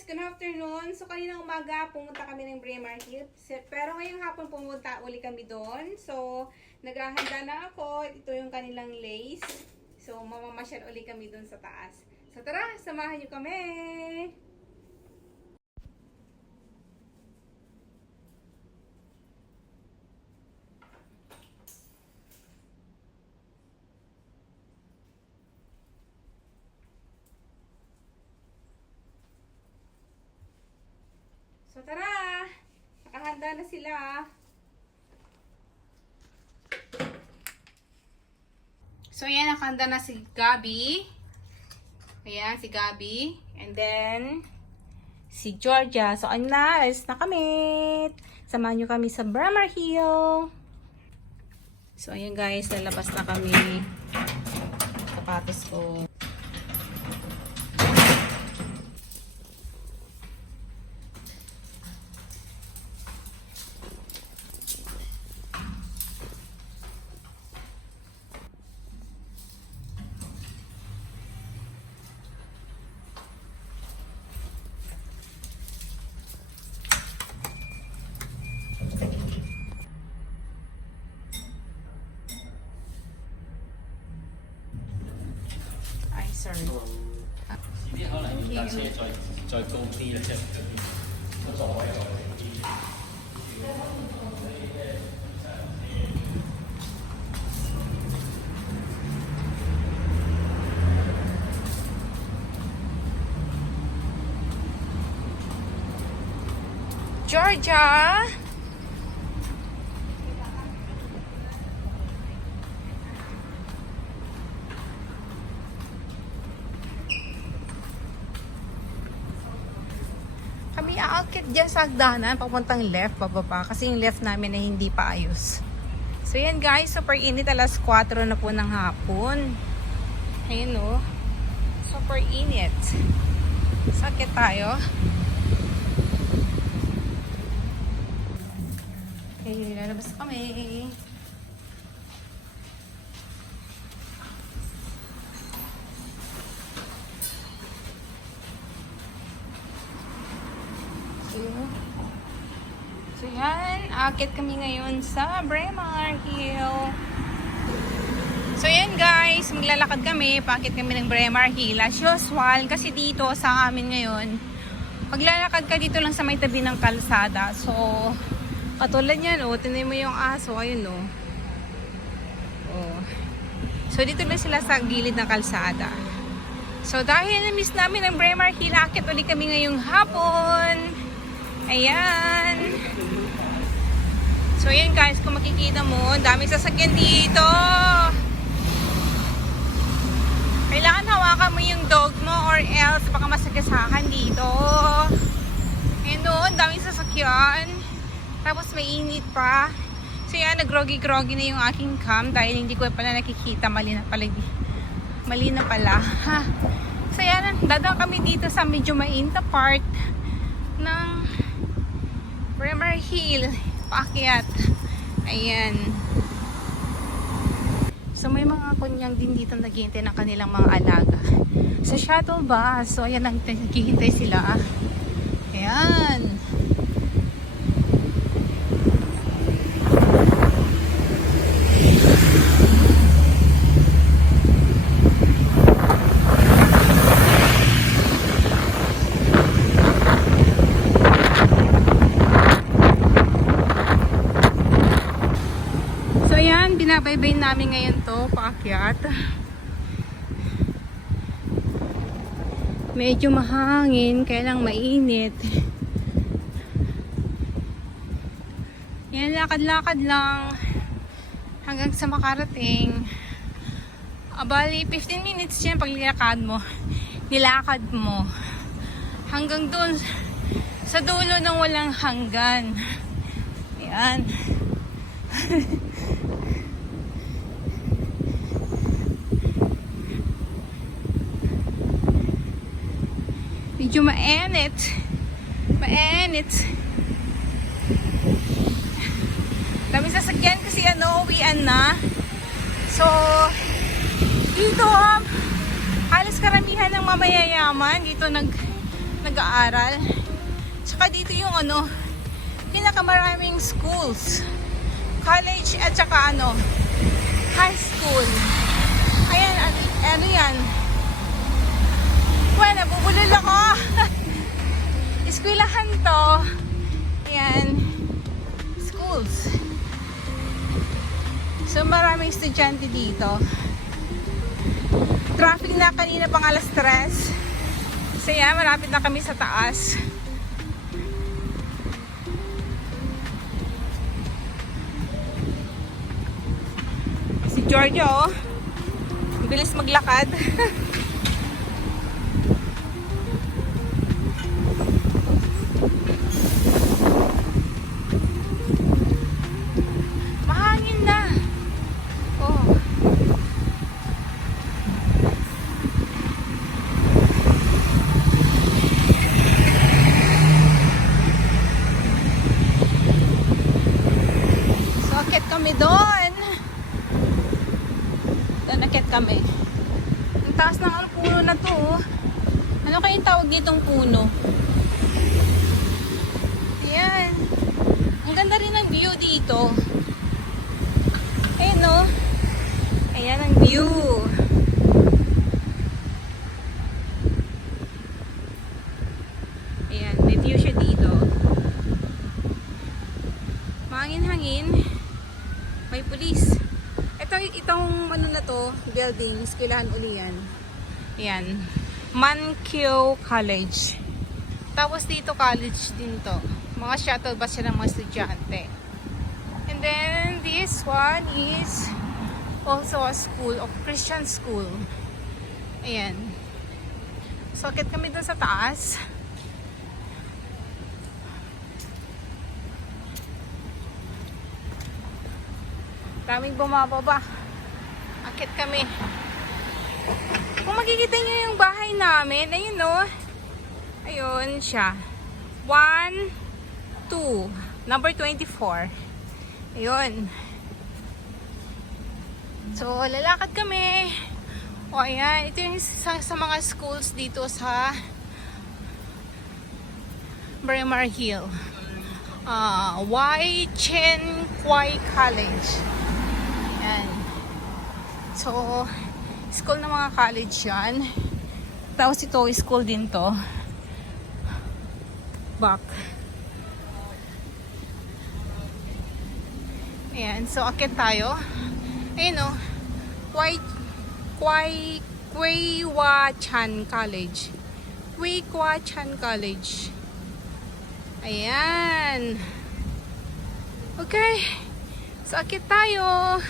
guys! Good afternoon! So kaninang umaga pumunta kami ng Braemar Hill. Pero ngayong hapon pumunta uli kami doon. So naghahanda na ako. Ito yung kanilang lace. So mamamasyal uli kami doon sa taas. So tara, samahan niyo kami! So tara! Nakahanda na sila. So ayan, nakahanda na si Gabi. Ayan, si Gabi. And then, si Georgia. So ayan na, alis na kami. Samahan nyo kami sa Braemar Hill. So ayan guys, lalabas na kami. Sapatos ko. Sorry. 呢啲可能要架車再高啲啦，即係個座位再高啲。Georgia! Kami aakit dyan sa hagdanan, papuntang left, pababa. Kasi yung left namin ay hindi pa ayos. So yan guys, super init. Alas 4 na po ng hapon. Ayun o. Super init. Sakit tayo. Okay, lalabas kami. So yan, akit kami ngayon sa Braemar Hill. So yan guys, maglalakad kami, paakit kami ng Braemar Hill as usual, kasi dito sa amin ngayon, maglalakad ka dito lang sa may tabi ng kalsada. So, katulad yan, oh, tinay mo yung aso, ayun oh. Oh. So dito lang sila sa gilid ng kalsada. So dahil na-miss namin ang Braemar Hill, akit ulit kami ngayong hapon. Ayan. So ayan guys, kung makikita mo, daming sasakyan dito. Kailangan hawakan mo yung dog mo or else baka masagasakan dito. Ayan doon, daming sasakyan. Tapos mainit pa. So yan, nag-groggy-groggy na yung aking cam dahil hindi ko pala nakikita. Mali na pala. Ha. So yan, dadaan kami dito sa medyo mainit na part ng Braemar Hill. Paakyat. Ayan. So may mga kunyang din dito naghihintay ng kanilang mga alaga. Sa shuttle bus. So ayan, naghihintay sila. Ayan. Binabaybay namin ngayon to, paakyat. Medyo mahangin, kaya lang mainit. Yan, lakad-lakad lang hanggang sa makarating. Bali, 15 minutes yan pag nilakad mo. Hanggang dun sa dulo ng walang hanggan. Yan. Medyo mainit. Dami sasakyan kasi uwian na. So, dito, halos karamihan ng mamayayaman dito nag-aaral. Tsaka dito yung ano, pinakamaraming schools. College at saka ano, high school. Ayan, ano yan? Well, nabubulol ako. Eskwelahan to. Ayan. Schools. So, maraming estudyante dito. Traffic na kanina pang alas 3. So, yan, malapit na kami sa taas. Si Giorgio, oh. Bilis maglakad. Mahangin na. Oh. So, akit kami doon. Doon akit kami. Ang taas ng ang puno na to. Oh. Ano kayong tawag ditong puno? Ayan. Ang ganda rin ng view dito. Ayan, no? Ayan ang view. Ayan, may view siya dito. Mahangin-hangin. May pulis. Itong ano na to, building, eskwelahan uli yan. Ayan. Mankyo College. Tapos dito college din to. Mga shuttle bus siya ng mga estudyante. And then this one is also a school, of Christian school. Ayan. So, akit kami dun sa taas. Kaming bumababa. Akit kami. Kung makikita nyo yung bahay namin, ayun no. Ayun siya. 1, 2, number 24. Ayun. So, lalakad kami. O, ayan. Ito yung isa sa mga schools dito sa Braemar Hill. Y. Chen Kwai College. Ayan. So, school ng mga college yan. Tapos ito, school din to. Back. Ayan. So, akit tayo. Ayun o. Kwei-Wa Chan College. Kwei-Wa Chan College. Ayan. Okay. So, akit tayo.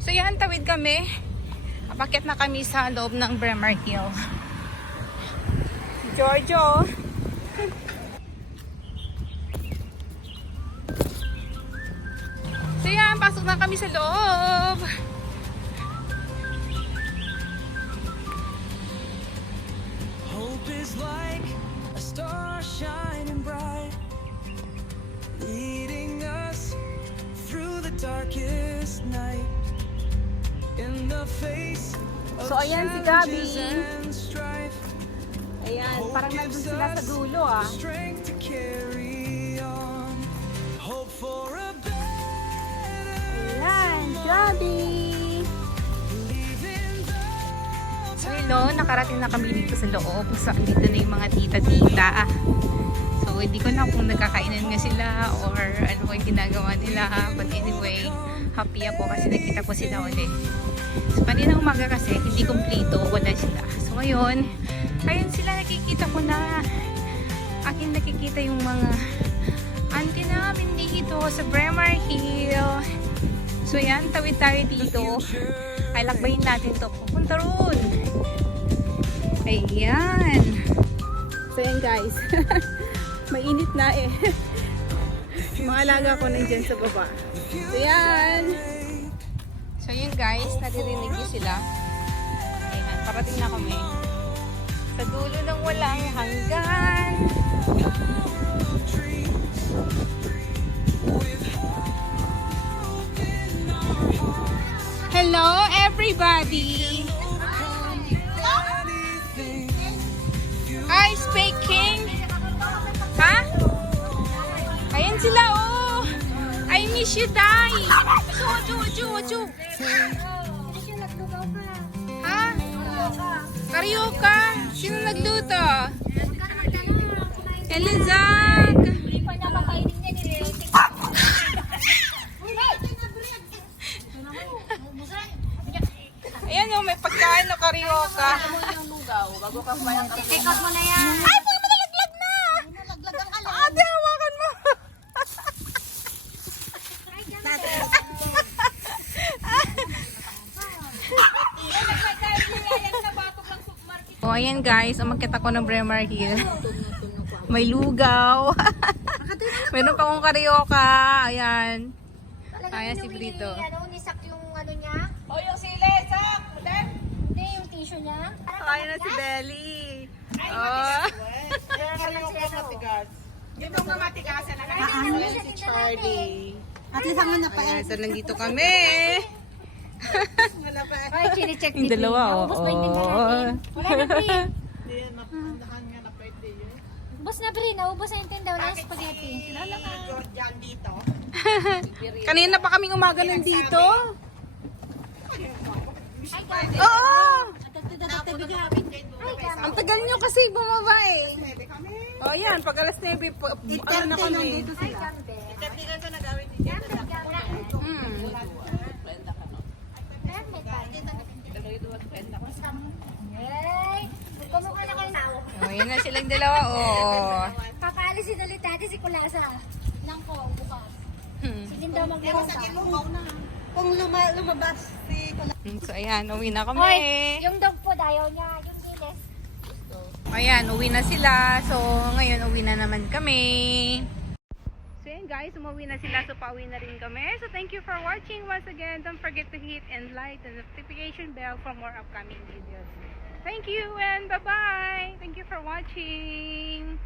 So, yan. Tawid kami. Apakit na kami sa loob ng Braemar Hill. Giorgio. So, yan. Pasok na kami sa loob. Hope is like a star shining bright, leading us through the darkest night. In the face of So, ayan si Gabi. challenges and strife, Ayan, parang nandun sila sa dulo ah. strength to carry on. Hope for a better Ayan, Gabi. believe in the So, hello, nakarating na kami dito sa loob. So, andito na yung mga tita-tita. So, hindi ko na kung nagkakainan nga sila or ano yung ginagawa nila. But anyway, happy ako kasi nakita ko sila ulit. So, kanina umaga kasi, hindi kumpleto, wala sila. So, ngayon, ayun sila, nakikita ko na. Akin nakikita yung mga auntie namin dito sa Braemar Hill. So, yan, tawid tayo dito. Ay, lakbayin natin to. Pupunta roon. Ayan. So, yan guys. Mainit na eh. Yung mga alaga ko nandyan sa baba. So, yan. So, yun guys. Naririnig niyo sila. Ayan. Parating na kami. Sa dulo ng walang hanggan. everybody. Hi, speaking. Ha? Ayan sila, oh. I miss you, Dai. Uju. Ha? Karyoka. Sino nagluto? Hello, Zach. Ayan, oh, may pagkain na karyoka. Take out mo na yan. Ay, pag nalaglag na! Ate, hawakan mo! Oh, ayan guys, umakyat ako ng Bremer Hill. May lugaw. Meron pa akong karyoka. Ayan. Ayan si Brito. Nisak yung ano niya? Oh, yung sili, sak! Hindi, yung tissue niya. Ayan na si Belly. Oh. Dito nga matigasan na Ayan si Charlie. At isang na pa. Ayan, so nandito kami. Ay, chine-check Yung dalawa, oh. Ubus ba yung tinda natin? Wala na, Pri. Ubus na, Pri. Naubos na yung tinda. Wala yung spaghetti. Kilala ka. Kanina pa kaming umaga nandito. Ay, gabi. Oo! Ay, gabi. Ang tagal nyo kasi bumaba eh. Oh, yan. Pag alas 9, ano na kami. Ay, gabi. Hmm. Ay, kumukha na kayo tao. Oh, yan na silang dalawa. Oh. Papaalisin ulit natin si Kulasa. Lang ko, bukas. Hmm. Si Linda magluluta. Kung lumabas si So, ayan. Uwi na kami. Hoy, yung dog po ayaw niya. Yung giles. Ayan, uwi na sila. So, ngayon uwi na naman kami. So, ayan guys, umuwi na sila. So, pauwi na rin kami. So, thank you for watching once again. Don't forget to hit and like the notification bell for more upcoming videos. Thank you and bye-bye. Thank you for watching.